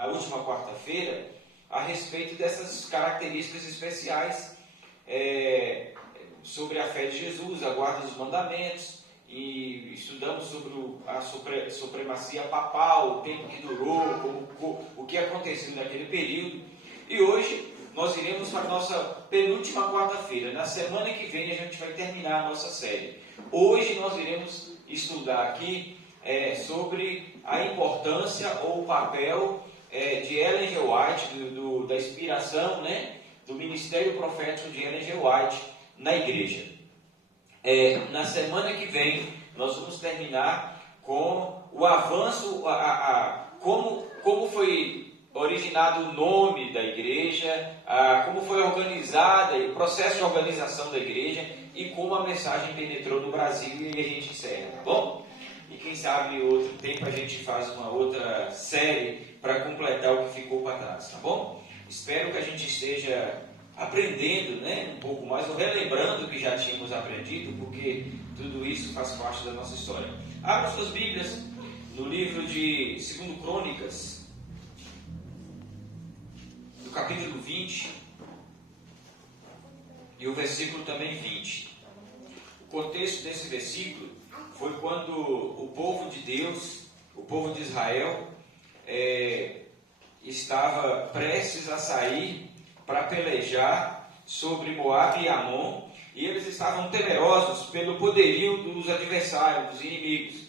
na última quarta-feira a respeito dessas características especiais sobre a fé de Jesus, a guarda dos mandamentos, e estudamos sobre a supremacia papal, o tempo que durou, o que aconteceu naquele período. E hoje nós iremos para a nossa penúltima quarta-feira. Na semana que vem a gente vai terminar a nossa série. Hoje nós iremos estudar aqui sobre a importância ou o papel de Ellen G. White, da inspiração, do ministério profético de Ellen G. White na igreja. Na semana que vem nós vamos terminar com o avanço, como foi originado o nome da igreja, como foi organizada, o processo de organização da igreja e como a mensagem penetrou no Brasil, e a gente encerra, tá bom? E quem sabe outro tempo a gente faz uma outra série para completar o que ficou para trás, tá bom? Espero que a gente esteja aprendendo, um pouco mais, ou relembrando o que já tínhamos aprendido, porque tudo isso faz parte da nossa história. Abra suas Bíblias no livro de 2 Crônicas, do capítulo 20, e o versículo também 20. O contexto desse versículo foi quando o povo de Deus, o povo de Israel, estava prestes a sair para pelejar sobre Moabe e Amon, e eles estavam temerosos pelo poderio dos adversários, dos inimigos.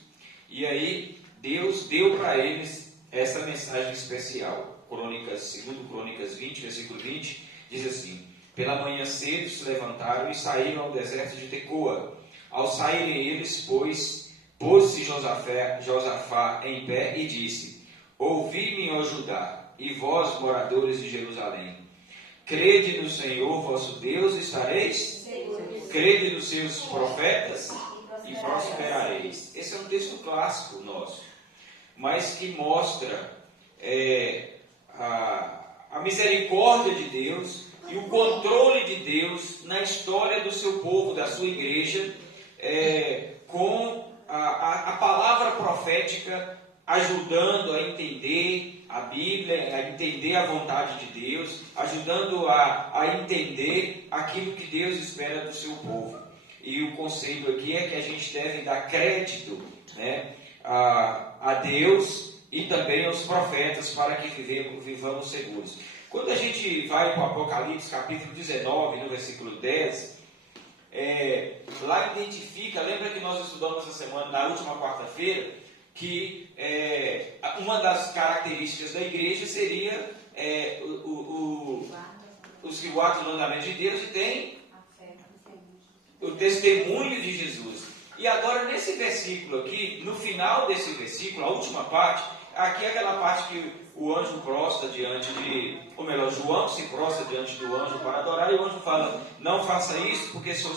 E aí Deus deu para eles essa mensagem especial. 2 Crônicas 20, versículo 20, diz assim: Pela manhã cedo se levantaram e saíram ao deserto de Tecoa. Ao saírem eles, pôs-se Josafá em pé e disse: Ouvi-me, ó Judá, e vós, moradores de Jerusalém. Crede no Senhor vosso Deus e estareis? Crede nos seus profetas e prosperareis. Esse é um texto clássico nosso, mas que mostra a misericórdia de Deus e o controle de Deus na história do seu povo, da sua igreja, com a palavra profética ajudando a entender a Bíblia, a entender a vontade de Deus, ajudando a entender aquilo que Deus espera do seu povo. E o conselho aqui é que a gente deve dar crédito a Deus e também aos profetas para que vivamos seguros. Quando a gente vai para o Apocalipse, capítulo 19, no versículo 10, lá identifica, lembra que nós estudamos essa semana, na última quarta-feira, que uma das características da igreja seria os que guardam os mandamentos de Deus e tem o testemunho de Jesus. E agora nesse versículo aqui, no final desse versículo, a última parte, aqui é aquela parte que o anjo prostra diante João se prostra diante do anjo para adorar, e o anjo fala: não faça isso porque sou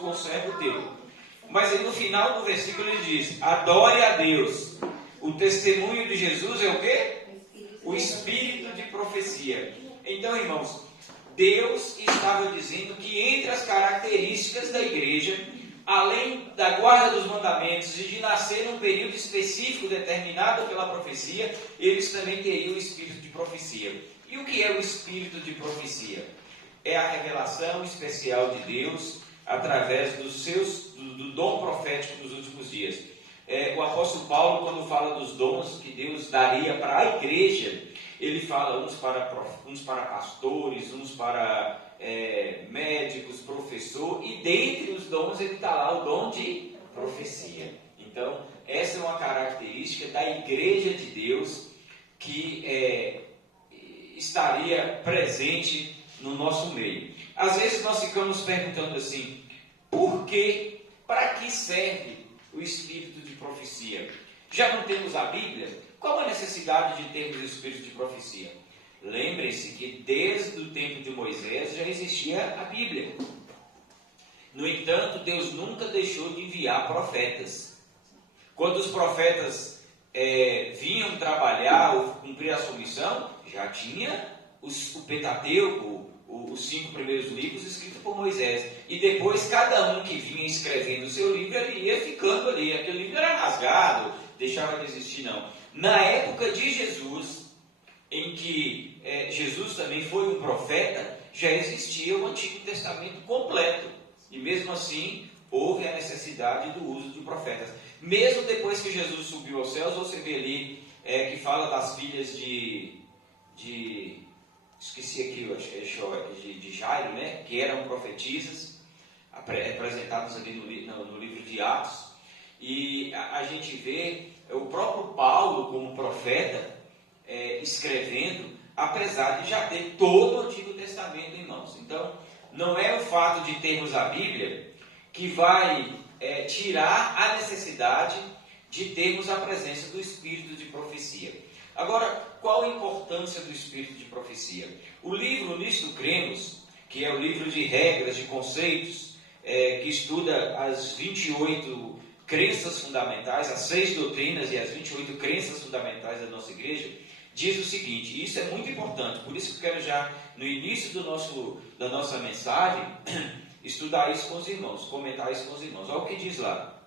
conservo teu. Mas aí no final do versículo ele diz: adore a Deus. O testemunho de Jesus é o quê? O espírito de profecia. Então, irmãos, Deus estava dizendo que entre as características da igreja, além da guarda dos mandamentos e de nascer num período específico determinado pela profecia, eles também teriam o espírito de profecia. E o que é o espírito de profecia? É a revelação especial de Deus através do dom profético dos últimos dias. O apóstolo Paulo, quando fala dos dons que Deus daria para a igreja, ele fala uns para pastores, uns para médicos, professor, e dentre os dons ele está lá o dom de profecia. Então, essa é uma característica da igreja de Deus que estaria presente no nosso meio. Às vezes nós ficamos perguntando assim: para que serve o espírito de profecia? Já não temos a Bíblia? Qual a necessidade de termos o espírito de profecia? Lembrem-se que desde o tempo de Moisés já existia a Bíblia. No entanto, Deus nunca deixou de enviar profetas. Quando os profetas vinham trabalhar ou cumprir a sua missão, já tinha o Pentateuco, os 5 primeiros livros escritos por Moisés. E depois cada um que vinha escrevendo o seu livro, ele ia ficando ali. Aquele livro era rasgado, deixava de existir, não. Na época de Jesus, em que Jesus também foi um profeta, já existia o Antigo Testamento completo. E mesmo assim, houve a necessidade do uso de profetas. Mesmo depois que Jesus subiu aos céus, você vê ali que fala das filhas esqueci aqui, de Jairo, né? Que eram profetisas, apresentadas ali no livro de Atos. E a gente vê o próprio Paulo como profeta escrevendo, apesar de já ter todo o Antigo Testamento em mãos. Então, não é o fato de termos a Bíblia que vai tirar a necessidade de termos a presença do Espírito de profecia. Agora, qual a importância do Espírito de profecia? O livro Nisto Cremos, que é o livro de regras, de conceitos, que estuda as 28 crenças fundamentais, as 6 doutrinas e as 28 crenças fundamentais da nossa igreja, diz o seguinte, e isso é muito importante, por isso que eu quero já, no início da nossa mensagem, estudar isso com os irmãos, comentar isso com os irmãos. Olha o que diz lá.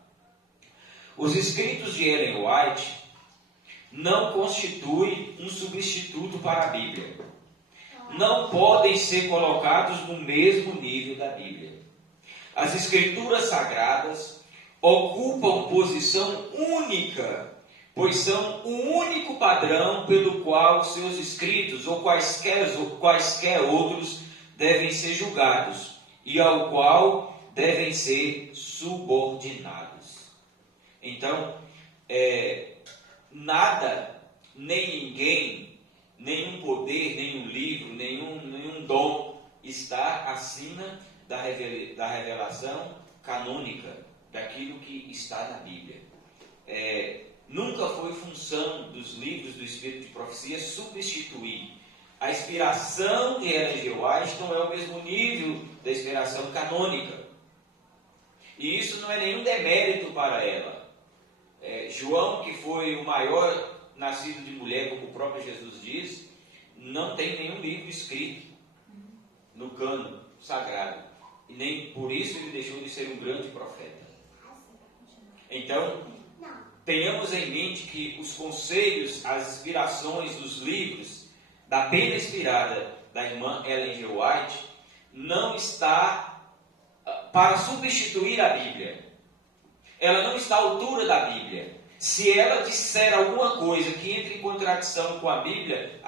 Os escritos de Ellen White não constituem um substituto para a Bíblia. Não podem ser colocados no mesmo nível da Bíblia. As escrituras sagradas ocupam posição única, pois são o único padrão pelo qual seus escritos ou quaisquer outros devem ser julgados e ao qual devem ser subordinados. Então, nada, nem ninguém, nenhum poder, nenhum livro, nenhum dom está acima da revelação canônica, daquilo que está na Bíblia. Nunca foi função dos livros do Espírito de Profecia substituir a inspiração de Ellen G. White, não é o mesmo nível da inspiração canônica. E isso não é nenhum demérito para ela. João, que foi o maior nascido de mulher, como o próprio Jesus diz, não tem nenhum livro escrito no cânon sagrado. E nem por isso ele deixou de ser um grande profeta. Então, tenhamos em mente que os conselhos, as inspirações dos livros da pena inspirada da irmã Ellen G. White não está para substituir a Bíblia. Ela não está à altura da Bíblia. Se ela disser alguma coisa que entre em contradição com a Bíblia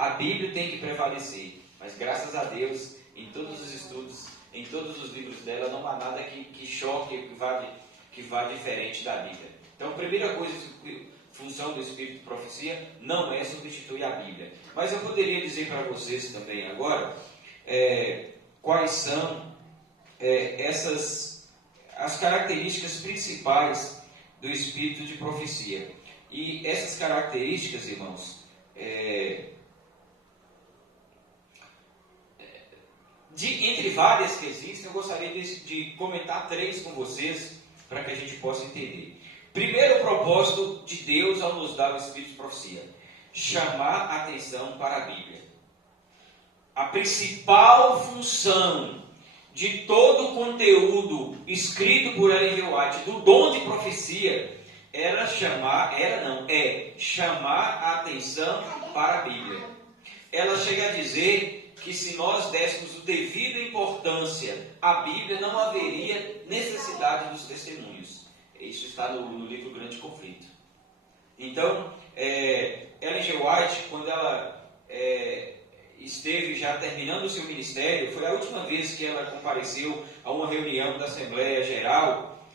tem que prevalecer. Mas graças a Deus, em todos os estudos, em todos os livros dela, não há nada que choque, que vá diferente da Bíblia. Então, a primeira coisa, função do Espírito de Profecia, não é substituir a Bíblia. Mas eu poderia dizer para vocês também agora, quais são as características principais do Espírito de Profecia. E essas características, irmãos, entre várias que existem, eu gostaria de comentar 3 com vocês, para que a gente possa entender. Primeiro, o propósito de Deus ao nos dar o Espírito de Profecia: chamar a atenção para a Bíblia. A principal função de todo o conteúdo escrito por Ellen G. White, do dom de profecia, é chamar a atenção para a Bíblia. Ela chega a dizer que se nós dessemos o devido importância à Bíblia, não haveria necessidade dos testemunhos. Isso está no livro Grande Conflito. Então, Ellen G. White, quando ela esteve já terminando o seu ministério, foi a última vez que ela compareceu a uma reunião da Assembleia Geral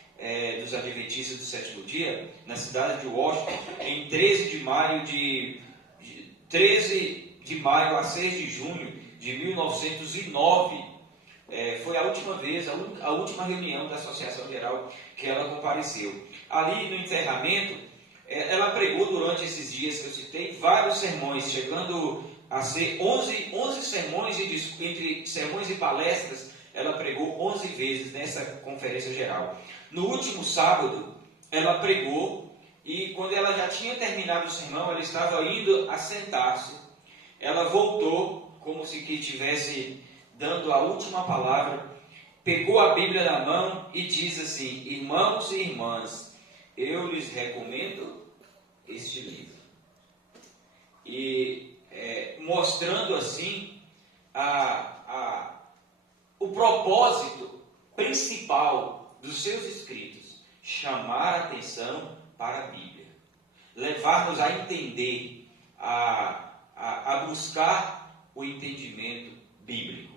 dos Adventistas do Sétimo Dia, na cidade de Washington, em 13 de maio a 6 de junho de 1909. Foi a última vez, a última reunião da Associação Geral que ela compareceu. Ali no encerramento, ela pregou durante esses dias que eu citei vários sermões, chegando a ser 11 sermões, e entre sermões e palestras, ela pregou 11 vezes nessa conferência geral. No último sábado, ela pregou, e quando ela já tinha terminado o sermão, ela estava indo a sentar-se. Ela voltou, como se que estivesse dando a última palavra, pegou a Bíblia na mão e diz assim: irmãos e irmãs, eu lhes recomendo este livro. E mostrando assim o propósito principal dos seus escritos: chamar a atenção para a Bíblia, levar-nos a entender, a buscar o entendimento bíblico.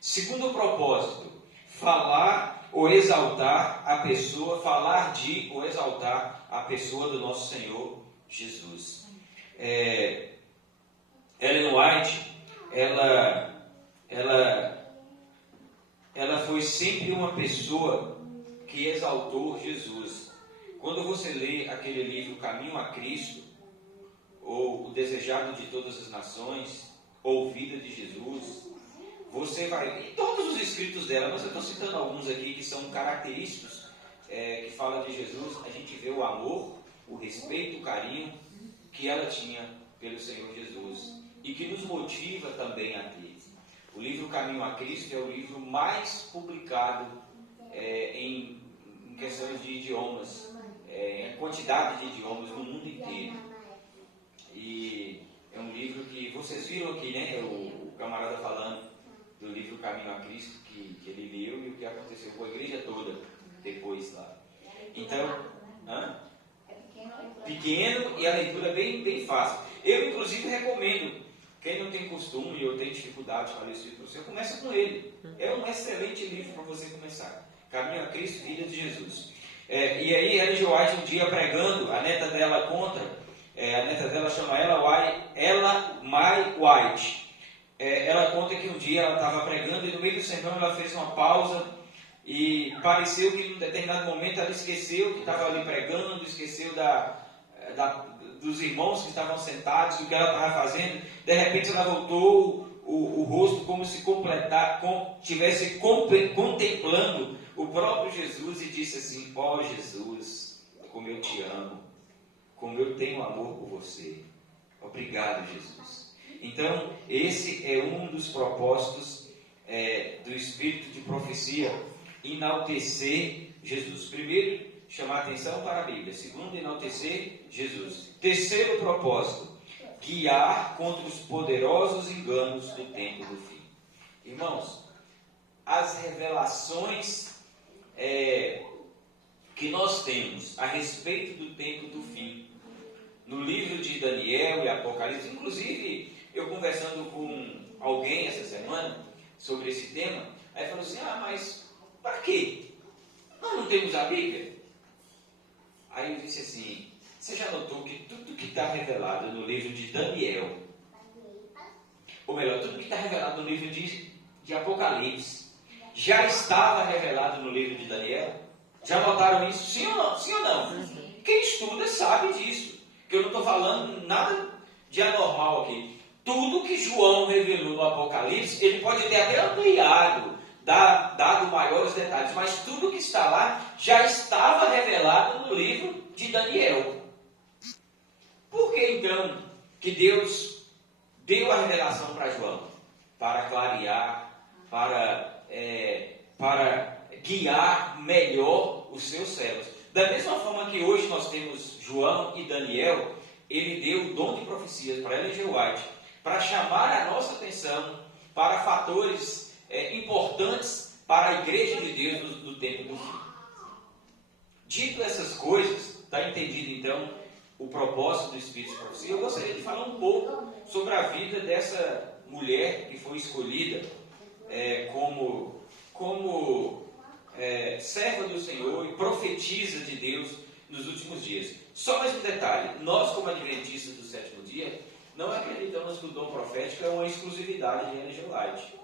Segundo propósito, falar ou exaltar a pessoa, falar de ou exaltar a pessoa do nosso Senhor Jesus. Ellen White, ela foi sempre uma pessoa que exaltou Jesus. Quando você lê aquele livro Caminho a Cristo, ou O Desejado de Todas as Nações, ou Vida de Jesus, você vai... em todos os escritos dela, mas eu estou citando alguns aqui que são característicos, que fala de Jesus, a gente vê o amor, o respeito, o carinho que ela tinha pelo Senhor Jesus, e que nos motiva também a ter. O livro Caminho a Cristo é o livro mais publicado em questões de idiomas, em quantidade de idiomas no mundo inteiro. E é um livro que vocês viram aqui, né? O camarada falando do livro Caminho a Cristo, que ele leu e o que aconteceu com a igreja toda depois lá. Então, pequeno e a leitura é bem fácil. Eu, inclusive, recomendo. Quem não tem costume ou tem dificuldade para ler esse livro, você começa com ele. É um excelente livro para você começar. Caminho a Cristo, Vida de Jesus. E aí, Ellen G. White, um dia pregando, a neta dela conta, a neta dela chama Ella Mai White. Ela conta que um dia ela estava pregando e no meio do sermão ela fez uma pausa e pareceu que em um determinado momento ela esqueceu que estava ali pregando, esqueceu dos irmãos que estavam sentados, do que ela estava fazendo. De repente ela voltou o rosto como se estivesse contemplando o próprio Jesus e disse assim: ó Jesus, como eu te amo, como eu tenho amor por você. Obrigado, Jesus. Então, esse é um dos propósitos do Espírito de Profecia: enaltecer Jesus. Primeiro, chamar atenção para a Bíblia. Segundo, enaltecer Jesus. Terceiro propósito: guiar contra os poderosos enganos do tempo do fim. Irmãos, as revelações que nós temos a respeito do tempo do fim, no livro de Daniel e Apocalipse, inclusive eu conversando com alguém essa semana sobre esse tema, aí falou assim: mas para quê? Nós não temos a Bíblia? Aí eu disse assim: você já notou que tudo que está revelado no livro de Daniel, ou melhor, tudo que está revelado no livro de Apocalipse, já estava revelado no livro de Daniel? Já notaram isso? Sim ou não? Sim ou não? Quem estuda sabe disso. Que eu não estou falando nada de anormal aqui. Tudo que João revelou no Apocalipse, ele pode ter até ampliado, dado maiores detalhes, mas tudo que está lá já estava revelado no livro de Daniel. Por que então que Deus deu a revelação para João? Para clarear, para guiar melhor os seus servos. Da mesma forma que hoje nós temos João e Daniel, ele deu o dom de profecias para Ellen G. White, para chamar a nossa atenção para fatores importantes para a igreja de Deus do tempo do fim. Dito essas coisas, está entendido então o propósito do Espírito de Profecia. Eu gostaria de falar um pouco sobre a vida dessa mulher que foi escolhida como serva do Senhor e profetisa de Deus nos últimos dias. Só mais um detalhe: nós, como adventistas do sétimo dia, não acreditamos que o dom profético é uma exclusividade de Ellen G. White.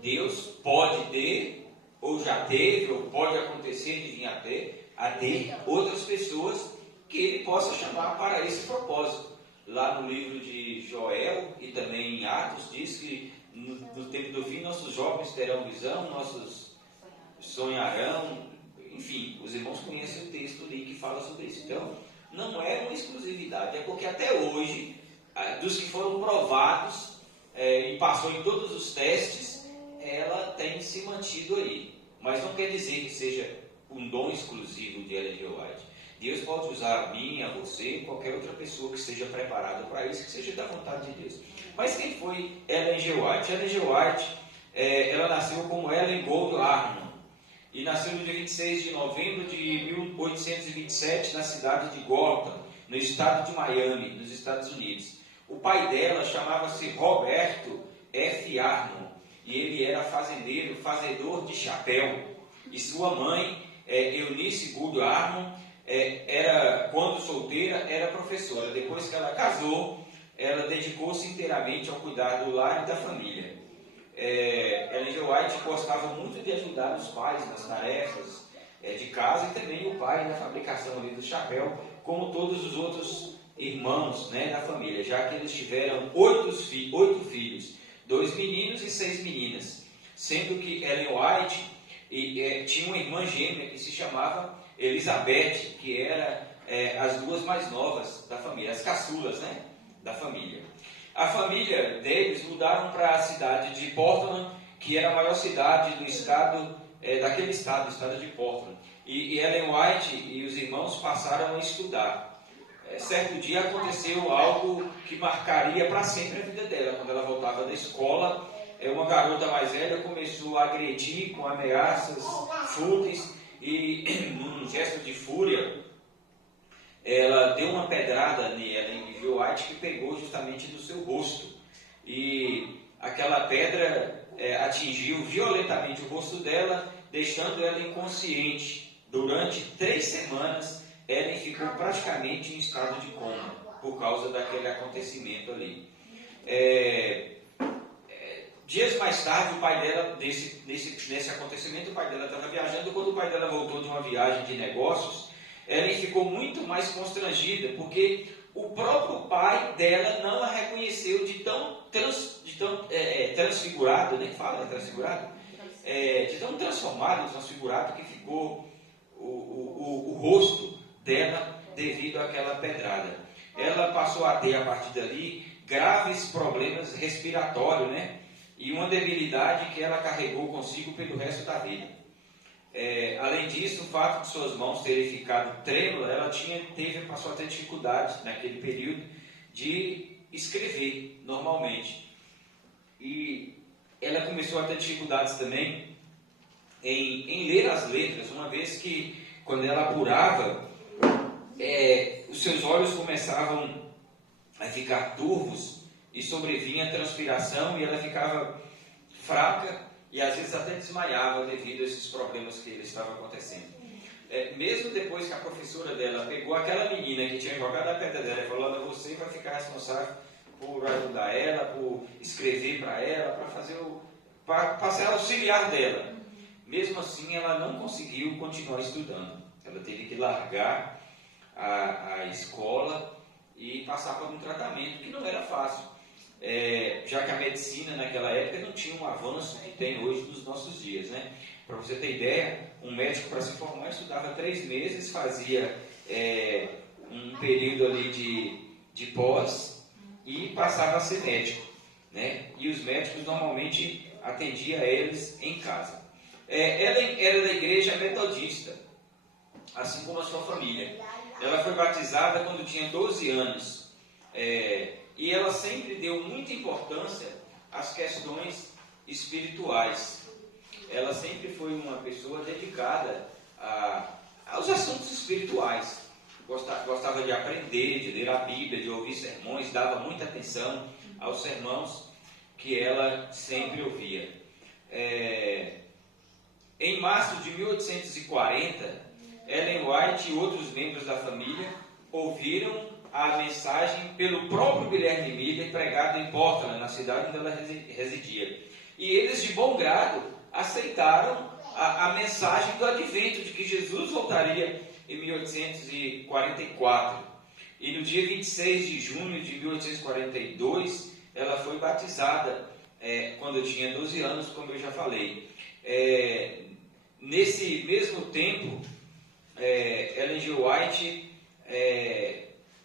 Deus pode ter, ou já teve, ou pode acontecer de vir a ter outras pessoas que ele possa chamar para esse propósito. Lá no livro de Joel e também em Atos diz que no tempo do fim nossos jovens terão visão, nossos sonharão, enfim, os irmãos conhecem o texto ali que fala sobre isso. Então, não é uma exclusividade, é porque até hoje, dos que foram provados e passou em todos os testes, ela tem se mantido aí. Mas não quer dizer que seja um dom exclusivo de Ellen G. White. Deus pode usar a mim, a você, qualquer outra pessoa que esteja preparada para isso, que seja da vontade de Deus. Mas quem foi Ellen G. White? Ellen G. White, ela nasceu como Ellen Gould Harmon e nasceu no dia 26 de novembro de 1827 na cidade de Gotham, no estado de Miami, nos Estados Unidos. O pai dela chamava-se Roberto F. Harmon e ele era fazendeiro, fazedor de chapéu. E sua mãe, Eunice Gould Harmon, quando solteira, era professora. Depois que ela casou, ela dedicou-se inteiramente ao cuidar do lar e da família. Ellen G. White gostava muito de ajudar os pais nas tarefas de casa e também o pai na fabricação ali do chapéu, como todos os outros irmãos, né, da família, já que eles tiveram 8 filhos, 2 meninos e 6 meninas, sendo que Ellen White tinha uma irmã gêmea que se chamava Elizabeth, que era as duas mais novas da família, as caçulas, né, da família. A família deles mudaram para a cidade de Portland, que era a maior cidade do estado, daquele estado, o estado de Portland. E Ellen White e os irmãos passaram a estudar. Certo dia aconteceu algo que marcaria para sempre a vida dela. Quando ela voltava da escola, uma garota mais velha começou a agredir com ameaças fúteis e, num gesto de fúria, ela deu uma pedrada nela em G. White que pegou justamente no seu rosto. E aquela pedra atingiu violentamente o rosto dela, deixando ela inconsciente. Durante 3 semanas, Ellen ficou praticamente em estado de coma, por causa daquele acontecimento ali. Dias mais tarde, o pai dela, nesse acontecimento, o pai dela estava viajando. Quando o pai dela voltou de uma viagem de negócios, Ellen ficou muito mais constrangida, porque o próprio pai dela não a reconheceu de tão transfigurado, né? Fala, transfigurado? De tão transformado, transfigurado, que ficou o rosto dela devido àquela pedrada. Ela passou a ter, a partir dali, graves problemas respiratórios, né? E uma debilidade que ela carregou consigo pelo resto da vida. Além disso, o fato de suas mãos terem ficado trêmulas, ela passou a ter dificuldade naquele período de escrever normalmente. E ela começou a ter dificuldades também em ler as letras, uma vez que, quando ela apurava, os seus olhos começavam a ficar turvos e sobrevinha a transpiração, e ela ficava fraca e às vezes até desmaiava devido a esses problemas que estavam acontecendo. Mesmo depois que a professora dela pegou aquela menina que tinha jogado a pedra dela e falou: você vai ficar responsável por ajudar ela, por escrever para ela, para ser auxiliar dela. Mesmo assim, ela não conseguiu continuar estudando. Ela teve que largar a escola e passar por um tratamento que não era fácil. Já que a medicina naquela época não tinha um avanço que tem hoje nos nossos dias, né? Para você ter ideia, um médico, para se formar, estudava 3 meses, fazia um período ali de pós e passava a ser médico, né? E os médicos normalmente atendiam eles em casa. Ela era da igreja metodista, assim como a sua família. Ela foi batizada quando tinha 12 anos. E ela sempre deu muita importância às questões espirituais. Ela sempre foi uma pessoa dedicada aos assuntos espirituais. Gostava de aprender, de ler a Bíblia, de ouvir sermões, dava muita atenção aos sermões que ela sempre ouvia. Em março de 1840, Ellen White e outros membros da família ouviram a mensagem pelo próprio Guilherme Miller, pregado em Portland, na cidade onde ela residia. E eles, de bom grado, aceitaram a mensagem do advento, de que Jesus voltaria em 1844. E no dia 26 de junho de 1842, ela foi batizada, quando eu tinha 12 anos, como eu já falei. Nesse mesmo tempo, Ellen G. White,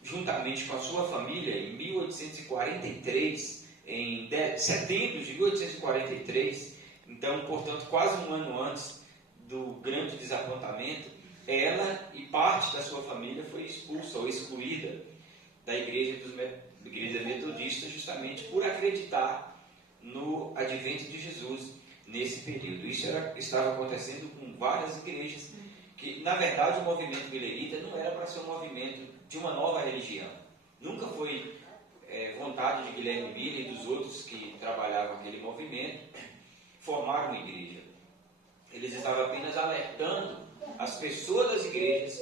juntamente com a sua família, em 1843, em setembro de 1843, então, portanto, quase um ano antes do grande desapontamento, ela e parte da sua família foi expulsa ou excluída da igreja metodista, justamente por acreditar no advento de Jesus nesse período. Isso estava acontecendo com várias igrejas, que na verdade o movimento milerita não era para ser um movimento de uma nova religião. Nunca foi vontade de Guilherme Miller e dos outros que trabalhavam aquele movimento formar uma igreja. Eles estavam apenas alertando as pessoas das igrejas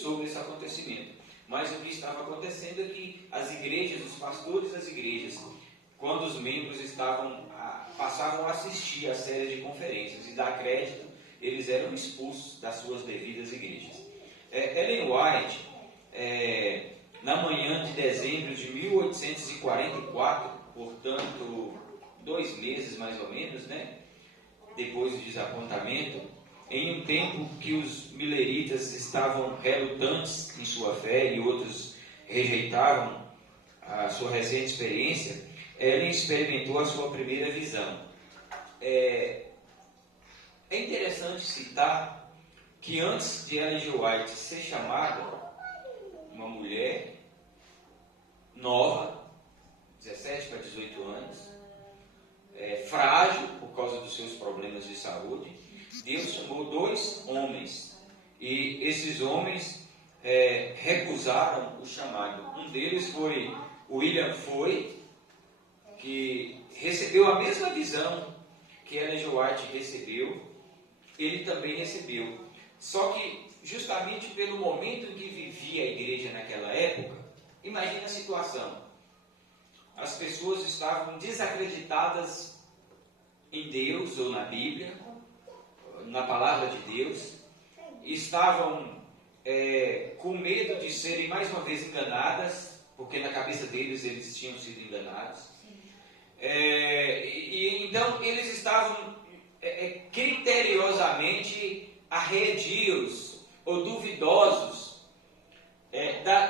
sobre esse acontecimento. Mas o que estava acontecendo é que as igrejas, os pastores das igrejas, quando os membros passavam a assistir a série de conferências e dar crédito, eles eram expulsos das suas devidas igrejas. Ellen White, na manhã de dezembro de 1844, portanto, 2 meses mais ou menos, né, depois do desapontamento, em um tempo que os mileritas estavam relutantes em sua fé e outros rejeitavam a sua recente experiência, Ellen experimentou a sua primeira visão. É interessante citar que antes de Ellen G. White ser chamada, uma mulher nova, 17 para 18 anos, frágil por causa dos seus problemas de saúde, Deus chamou 2 homens, e esses homens recusaram o chamado. Um deles foi William Foy, que recebeu a mesma visão que Ellen G. White recebeu, ele também recebeu. Só que, justamente pelo momento em que vivia a igreja naquela época, imagine a situação. As pessoas estavam desacreditadas em Deus ou na Bíblia, na palavra de Deus, estavam com medo de serem mais uma vez enganadas, porque na cabeça deles eles tinham sido enganados. Então eles estavam criteriosamente arredios ou duvidosos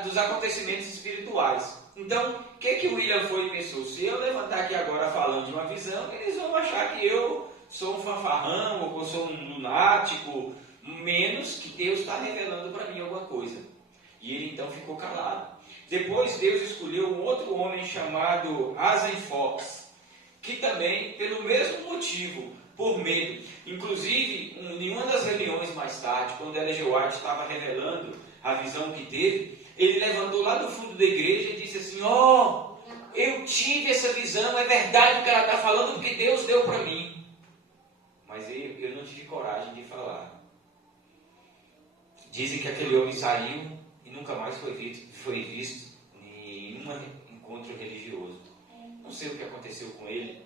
dos acontecimentos espirituais. Então, o que William Foy pensou? Se eu levantar aqui agora falando de uma visão, eles vão achar que eu sou um fanfarrão, ou que eu sou um lunático, menos que Deus está revelando para mim alguma coisa. E ele então ficou calado. Depois Deus escolheu um outro homem chamado Asen Fox, que também, pelo mesmo motivo, por medo, inclusive em uma das reuniões mais tarde, quando Ellen G. White estava revelando a visão que teve, ele levantou lá do fundo da igreja e disse assim: eu tive essa visão, é verdade o que ela está falando, porque Deus deu para mim. Mas eu não tive coragem de falar. Dizem que aquele homem saiu e nunca mais foi visto em nenhum encontro religioso. Não sei o que aconteceu com ele,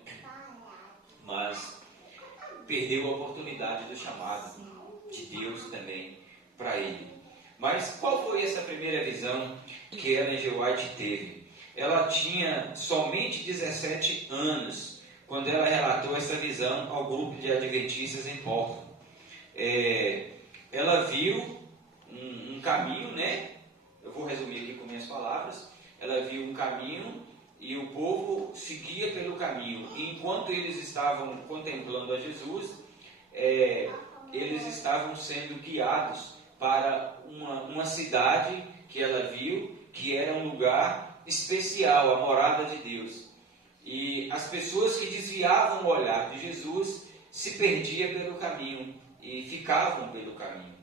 mas perdeu a oportunidade do chamado de Deus também para ele. Mas qual foi essa primeira visão que Ellen G. White teve? Ela tinha somente 17 anos quando ela relatou essa visão ao grupo de adventistas em Portland. Ela viu um caminho, né? Eu vou resumir aqui com minhas palavras. Ela viu um caminho e o povo seguia pelo caminho. E enquanto eles estavam contemplando a Jesus, eles estavam sendo guiados para uma cidade que ela viu, que era um lugar especial, a morada de Deus. E as pessoas que desviavam o olhar de Jesus se perdiam pelo caminho e ficavam pelo caminho.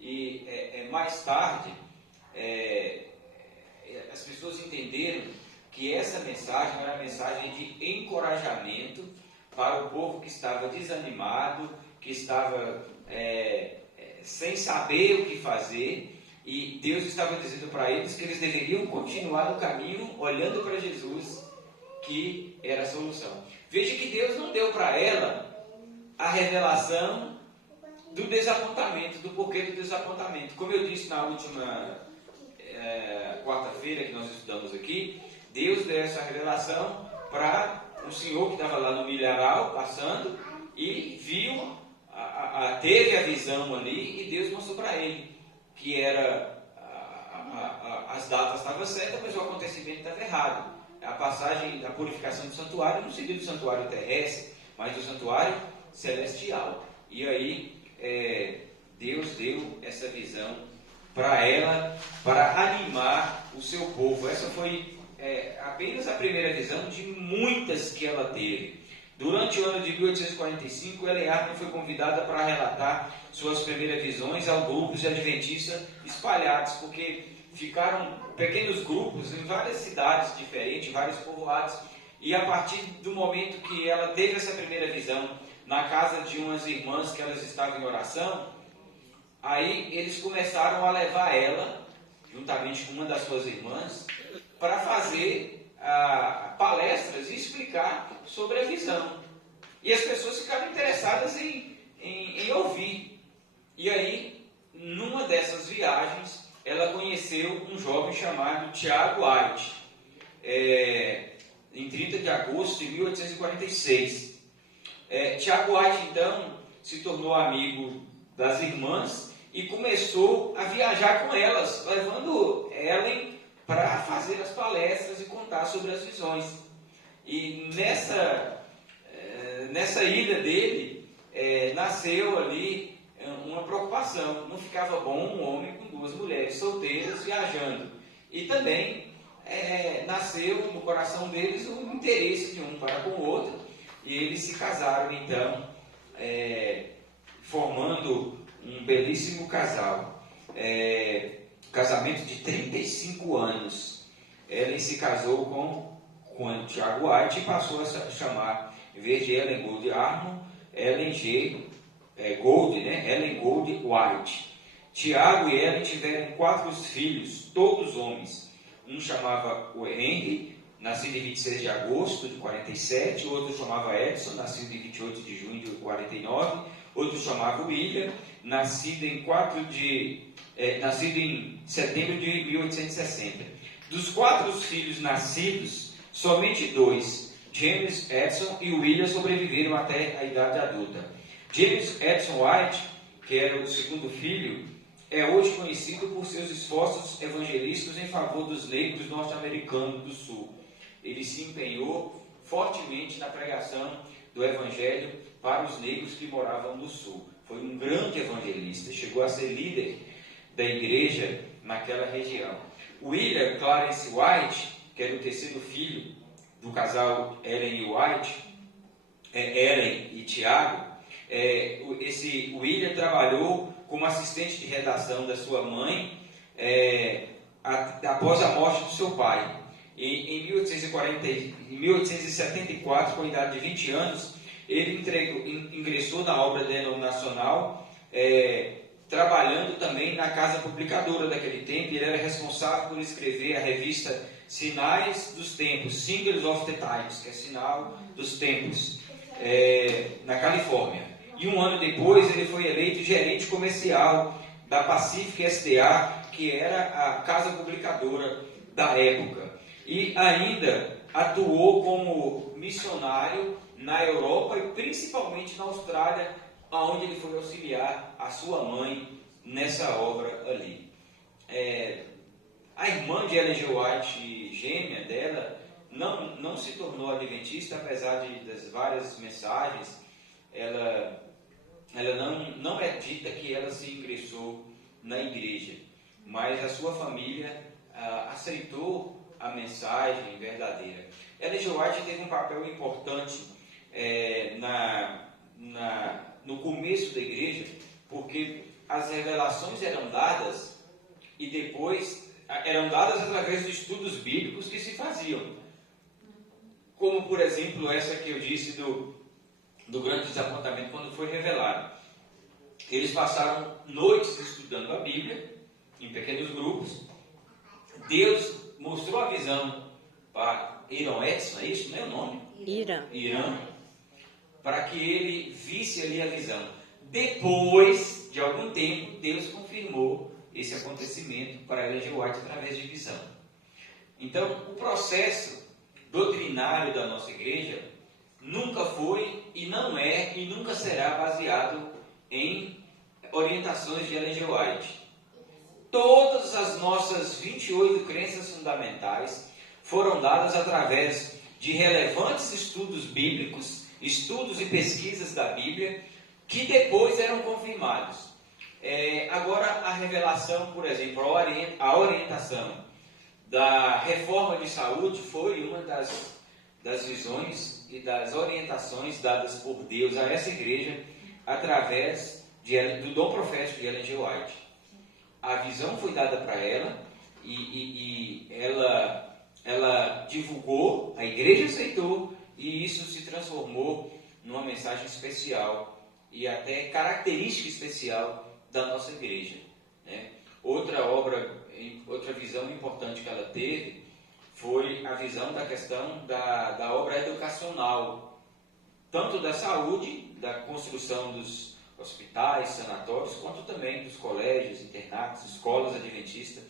E mais tarde, as pessoas entenderam que essa mensagem era uma mensagem de encorajamento para o povo que estava desanimado, que estava sem saber o que fazer, e Deus estava dizendo para eles que eles deveriam continuar no caminho, olhando para Jesus, que era a solução. Veja que Deus não deu para ela a revelação do desapontamento, do porquê do desapontamento. Como eu disse na última quarta-feira que nós estudamos aqui, Deus deu essa revelação para um senhor que estava lá no milharal, passando, e viu, teve a visão ali, e Deus mostrou para ele que as datas estavam certas, mas o acontecimento estava errado. A passagem da purificação do santuário não seria do santuário terrestre, mas do santuário celestial. E aí Deus deu essa visão para ela, para animar o seu povo. Essa foi apenas a primeira visão de muitas que ela teve. Durante o ano de 1845, Ellen Arkin foi convidada para relatar suas primeiras visões aos grupos de adventistas espalhados, porque ficaram pequenos grupos em várias cidades diferentes, em vários povoados, e a partir do momento que ela teve essa primeira visão na casa de umas irmãs que elas estavam em oração, aí eles começaram a levar ela, juntamente com uma das suas irmãs, para fazer palestras e explicar sobre a visão. E as pessoas ficaram interessadas em ouvir. E aí, numa dessas viagens, ela conheceu um jovem chamado Tiago White, em 30 de agosto de 1846. Tiago White, então, se tornou amigo das irmãs e começou a viajar com elas, levando Ellen para fazer as palestras e contar sobre as visões. E nessa ida dele, nasceu ali uma preocupação. Não ficava bom um homem com duas mulheres solteiras viajando. E também nasceu no coração deles o interesse de um para com o outro. E eles se casaram, então, formando um belíssimo casal. Casamento de 35 anos. Ellen se casou com Tiago White e passou a chamar, em vez de Ellen Gold Harmon, Ellen Gold, né? Ellen Gold White. Tiago e Ellen tiveram 4 filhos, todos homens. Um chamava o Henry, nascido em 26 de agosto de 47, outro chamava Edson, nascido em 28 de junho de 49, outro chamava William, nascido em setembro de 1860. Dos 4 filhos nascidos, somente 2, James Edson e William, sobreviveram até a idade adulta. James Edson White, que era o segundo filho, é hoje conhecido por seus esforços evangelísticos em favor dos negros norte-americanos do Sul. Ele se empenhou fortemente na pregação do Evangelho para os negros que moravam no Sul. Foi um grande evangelista, chegou a ser líder da igreja naquela região. William Clarence White, que era o terceiro filho do casal Ellen e Tiago, esse William trabalhou como assistente de redação da sua mãe após a morte do seu pai. Em 1874, com a idade de 20 anos, ele ingressou na obra denominacional, trabalhando também na casa publicadora daquele tempo. Ele era responsável por escrever a revista Sinais dos Tempos, Singles of the Times, que é Sinal dos Tempos, na Califórnia. E um ano depois ele foi eleito gerente comercial da Pacific SDA, que era a casa publicadora da época. E ainda atuou como missionário na Europa e principalmente na Austrália, onde ele foi auxiliar a sua mãe nessa obra ali. A irmã de Ellen G. White, gêmea dela, não se tornou adventista, apesar das várias mensagens. Ela não é dita que ela se ingressou na igreja, mas a sua família aceitou a mensagem verdadeira. Ellen G. White teve um papel importante no começo da igreja, porque as revelações eram dadas e depois eram dadas através de estudos bíblicos que se faziam. Como, por exemplo, essa que eu disse do grande desapontamento, quando foi revelado. Eles passaram noites estudando a Bíblia, em pequenos grupos. Deus mostrou a visão para Irã Edson, é isso? Não é o nome? Irã. Para que ele visse ali a visão. Depois de algum tempo, Deus confirmou esse acontecimento para Ellen G. White através de visão. Então, o processo doutrinário da nossa igreja nunca foi e não é e nunca será baseado em orientações de Ellen G. White. Todas as nossas 28 crenças fundamentais foram dadas através de relevantes estudos bíblicos, estudos e pesquisas da Bíblia, que depois eram confirmados. Agora, a revelação, por exemplo, a orientação da reforma de saúde foi uma das visões e das orientações dadas por Deus a essa igreja através do dom profético de Ellen G. White. A visão foi dada para ela e ela divulgou, a igreja aceitou e isso se transformou numa mensagem especial e até característica especial da nossa igreja, né? Outra visão importante que ela teve foi a visão da questão da obra educacional, tanto da saúde, da construção dos hospitais, sanatórios, quanto também dos colégios, internatos, escolas adventistas,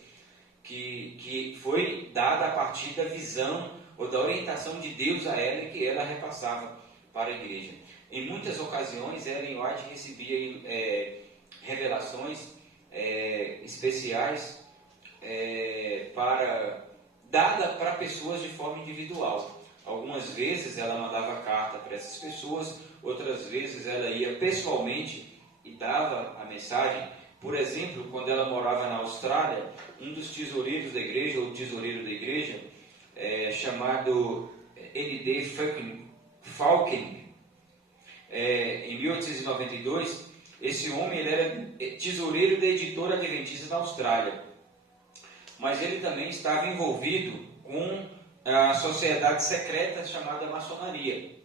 que foi dada a partir da visão ou da orientação de Deus a ela e que ela repassava para a igreja. Em muitas ocasiões, Ellen White recebia revelações especiais dada para pessoas de forma individual. Algumas vezes ela mandava carta para essas pessoas, outras vezes ela ia pessoalmente e dava a mensagem. Por exemplo, quando ela morava na Austrália, um dos tesoureiros da igreja, ou tesoureiro da igreja, chamado N.D. Falken, em 1892, esse homem ele era tesoureiro da editora adventista da Austrália, mas ele também estava envolvido com a sociedade secreta chamada maçonaria.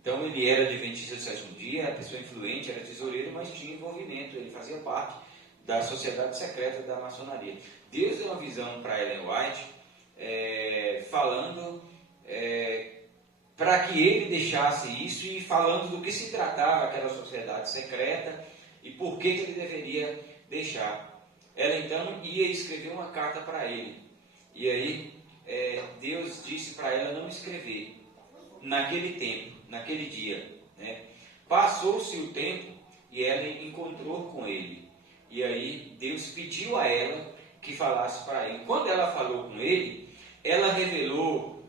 Então ele era adventista do sétimo dia, era pessoa influente, era tesoureiro, mas tinha envolvimento, ele fazia parte da sociedade secreta da maçonaria. Deus deu uma visão para Ellen White, falando para que ele deixasse isso e falando do que se tratava aquela sociedade secreta e por que ele deveria deixar. Ela então ia escrever uma carta para ele. E aí Deus disse para ela não escrever naquele tempo, naquele dia, né? Passou-se o tempo e ela encontrou com ele. E aí Deus pediu a ela que falasse para ele. Quando ela falou com ele, ela revelou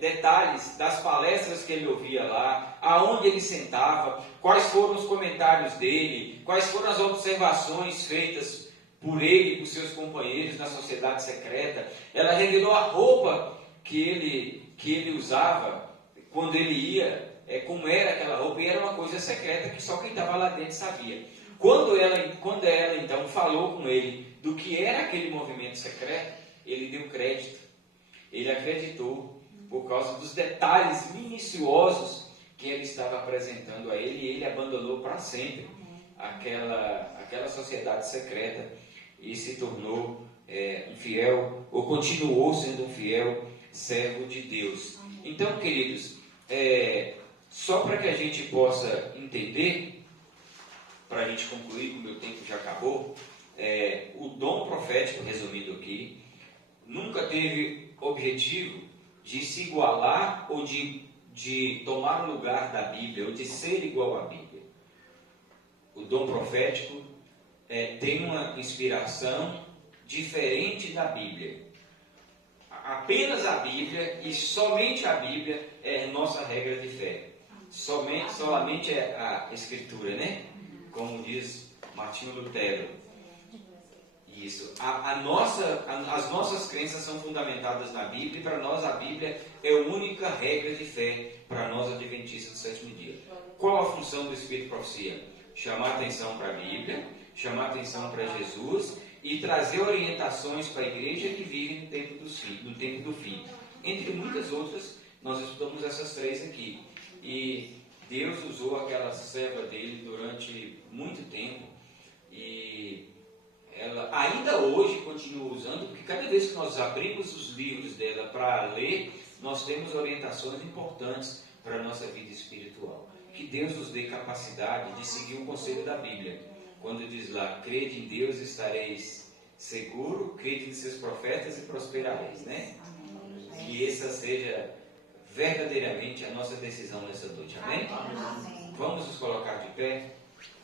detalhes das palestras que ele ouvia lá, aonde ele sentava, quais foram os comentários dele, quais foram as observações feitas por ele e por seus companheiros na sociedade secreta. Ela revelou a roupa que ele usava quando ele ia, como era aquela roupa, e era uma coisa secreta que só quem estava lá dentro sabia. Quando ela então falou com ele do que era aquele movimento secreto, ele deu crédito. Ele acreditou por causa dos detalhes minuciosos que ele estava apresentando a ele, e ele abandonou para sempre aquela sociedade secreta e se tornou um fiel, ou continuou sendo um fiel servo de Deus. Então, queridos, só para que a gente possa entender, para a gente concluir, que o meu tempo já acabou, o dom profético, resumido aqui, nunca teve objetivo de se igualar ou de tomar o lugar da Bíblia, ou de ser igual à Bíblia. O dom profético tem uma inspiração diferente da Bíblia. Apenas a Bíblia e somente a Bíblia é nossa regra de fé. Solamente a Escritura, né? Como diz Martinho Lutero. Isso. As nossas crenças são fundamentadas na Bíblia, e para nós a Bíblia é a única regra de fé para nós adventistas do sétimo dia. Qual a função do Espírito de Profecia? Chamar atenção para a Bíblia, chamar atenção para Jesus e trazer orientações para a igreja que vive no tempo do fim. Entre muitas outras, nós estudamos essas três aqui. E Deus usou aquela serva dele durante muito tempo e ela ainda hoje continua usando, porque cada vez que nós abrimos os livros dela para ler, nós temos orientações importantes para a nossa vida espiritual. Que Deus nos dê capacidade de seguir o conselho da Bíblia. Quando diz lá, crede em Deus e estareis seguro, crede em seus profetas e prosperareis, né? Que essa seja verdadeiramente a nossa decisão nessa noite, amém? Vamos nos colocar de pé.